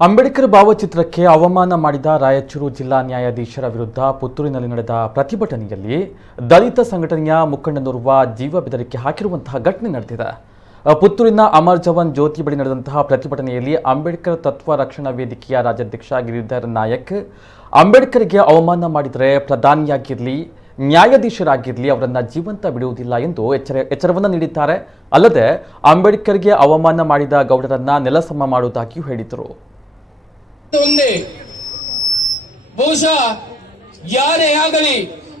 ಅಂಬೇಡ್ಕರ್ ಭಾವಚಿತ್ರಕ್ಕೆ ಅವಮಾನ ಮಾಡಿದ ರಾಯಚೂರು ಜಿಲ್ಲಾ ನ್ಯಾಯಾಧೀಶರ ವಿರುದ್ಧ ಪುತ್ತೂರಿನಲ್ಲಿ ನಡೆದ ಪ್ರತಿಭಟನೆಯಲ್ಲಿ ದಲಿತ ಸಂಘಟನೆಯ ಮುಖಂಡನೋರ್ವ ಜೀವ ಬೆದರಿಕೆ ಹಾಕಿರುವಂತಹ ಘಟನೆ ನಡೆದಿದೆ. ಪುತ್ತೂರಿನ ಅಮರ್ ಜವಾನ್ ಜ್ಯೋತಿ ಬಳಿ ನಡೆದಂತಹ ಪ್ರತಿಭಟನೆಯಲ್ಲಿ ಅಂಬೇಡ್ಕರ್ ತತ್ವ ರಕ್ಷಣಾ ವೇದಿಕೆಯ ರಾಜ್ಯಾಧ್ಯಕ್ಷ ಗಿರಿಧರ್ ನಾಯಕ್ ಅಂಬೇಡ್ಕರ್ಗೆ ಅವಮಾನ ಮಾಡಿದರೆ ಪ್ರಧಾನಿಯಾಗಿರಲಿ ನ್ಯಾಯಾಧೀಶರಾಗಿರಲಿ ಅವರನ್ನ ಜೀವಂತ ಬಿಡುವುದಿಲ್ಲ ಎಂದು ಎಚ್ಚರವನ್ನು ನೀಡಿದ್ದಾರೆ. ಅಲ್ಲದೆ ಅಂಬೇಡ್ಕರ್ಗೆ ಅವಮಾನ ಮಾಡಿದ ಗೌಡರನ್ನ ನೆಲಸಮ ಮಾಡುವುದಾಗಿಯೂ ಹೇಳಿದರು. ಬಹುಶಃ ಯಾರೇ ಆಗಲಿ,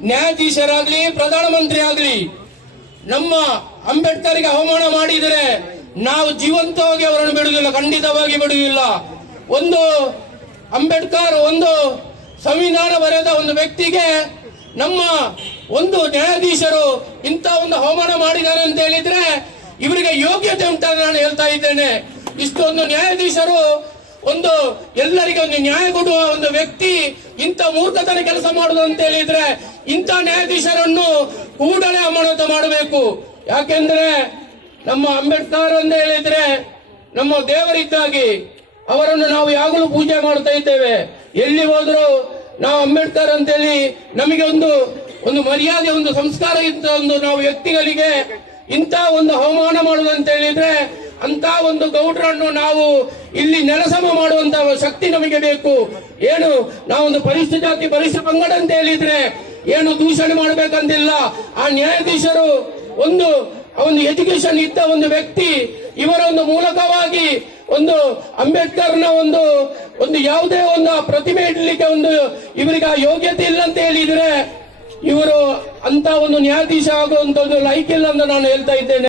ನ್ಯಾಯಾಧೀಶರಾಗಲಿ ಪ್ರಧಾನಮಂತ್ರಿ ಆಗಲಿ, ನಮ್ಮ ಅಂಬೇಡ್ಕರ್ಗೆ ಅವಮಾನ ಮಾಡಿದರೆ ನಾವು ಜೀವಂತವಾಗಿ ಅವರನ್ನು ಬಿಡುವುದಿಲ್ಲ, ಖಂಡಿತವಾಗಿ ಬಿಡುವುದಿಲ್ಲ. ಒಂದು ಅಂಬೇಡ್ಕರ್ ಒಂದು ಸಂವಿಧಾನ ಬರೆದ ಒಂದು ವ್ಯಕ್ತಿಗೆ ನಮ್ಮ ಒಂದು ನ್ಯಾಯಾಧೀಶರು ಇಂಥ ಒಂದು ಅವಮಾನ ಮಾಡಿದ್ದಾರೆ ಅಂತ ಹೇಳಿದ್ರೆ ಇವರಿಗೆ ಯೋಗ್ಯತೆ ಉಂಟ ನಾನು ಹೇಳ್ತಾ ಇದ್ದೇನೆ. ಇಷ್ಟೊಂದು ನ್ಯಾಯಾಧೀಶರು ಒಂದು ಎಲ್ಲರಿಗೆ ಒಂದು ನ್ಯಾಯ ಕೊಡುವ ಒಂದು ವ್ಯಕ್ತಿ ಇಂಥ ಮೂರ್ಖತನ ಕೆಲಸ ಮಾಡುದು ಅಂತ ಹೇಳಿದ್ರೆ ಇಂಥ ನ್ಯಾಯಾಧೀಶರನ್ನು ಕೂಡಲೇ ಅಮಾನತು ಮಾಡಬೇಕು. ಯಾಕೆಂದ್ರೆ ನಮ್ಮ ಅಂಬೇಡ್ಕರ್ ಅಂತ ಹೇಳಿದ್ರೆ ನಮ್ಮ ದೇವರಿದ್ದಾಗಿ ಅವರನ್ನು ನಾವು ಯಾವಾಗಲೂ ಪೂಜೆ ಮಾಡ್ತಾ ಇದ್ದೇವೆ. ಎಲ್ಲಿ ಹೋದ್ರು ನಾವು ಅಂಬೇಡ್ಕರ್ ಅಂತೇಳಿ ನಮಗೆ ಒಂದು ಮರ್ಯಾದೆ, ಒಂದು ಸಂಸ್ಕಾರ ಇದ್ದ ಒಂದು ನಾವು ವ್ಯಕ್ತಿಗಳಿಗೆ ಇಂಥ ಒಂದು ಅವಮಾನ ಮಾಡುವುದು ಅಂತ ಹೇಳಿದ್ರೆ ಅಂತ ಒಂದು ಗೌಡ್ರನ್ನು ನಾವು ಇಲ್ಲಿ ನೆಲಸಮ ಮಾಡುವಂತ ಶಕ್ತಿ ನಮಗೆ ಬೇಕು. ಏನು ನಾವೊಂದು ಪರಿಶಿಷ್ಟ ಜಾತಿ ಪರಿಶಿಷ್ಟ ಪಂಗಡ ಅಂತ ಹೇಳಿದ್ರೆ ಏನು ದೂಷಣೆ ಮಾಡಬೇಕಂತಿಲ್ಲ. ಆ ನ್ಯಾಯಾಧೀಶರು ಒಂದು ಎಜುಕೇಶನ್ ಇದ್ದ ಒಂದು ವ್ಯಕ್ತಿ, ಇವರ ಒಂದು ಮೂಲಕವಾಗಿ ಒಂದು ಅಂಬೇಡ್ಕರ್ನ ಒಂದು ಯಾವುದೇ ಒಂದು ಪ್ರತಿಮೆ ಇಡ್ಲಿಕ್ಕೆ ಇವರಿಗೆ ಆ ಯೋಗ್ಯತೆ ಇಲ್ಲ ಅಂತ ಹೇಳಿದ್ರೆ ಇವರು ಅಂತ ಒಂದು ನ್ಯಾಯಾಧೀಶ ಆಗುವಂತದ್ದು ಲೈಕ್ ಇಲ್ಲ ಅಂತ ನಾನು ಹೇಳ್ತಾ ಇದ್ದೇನೆ.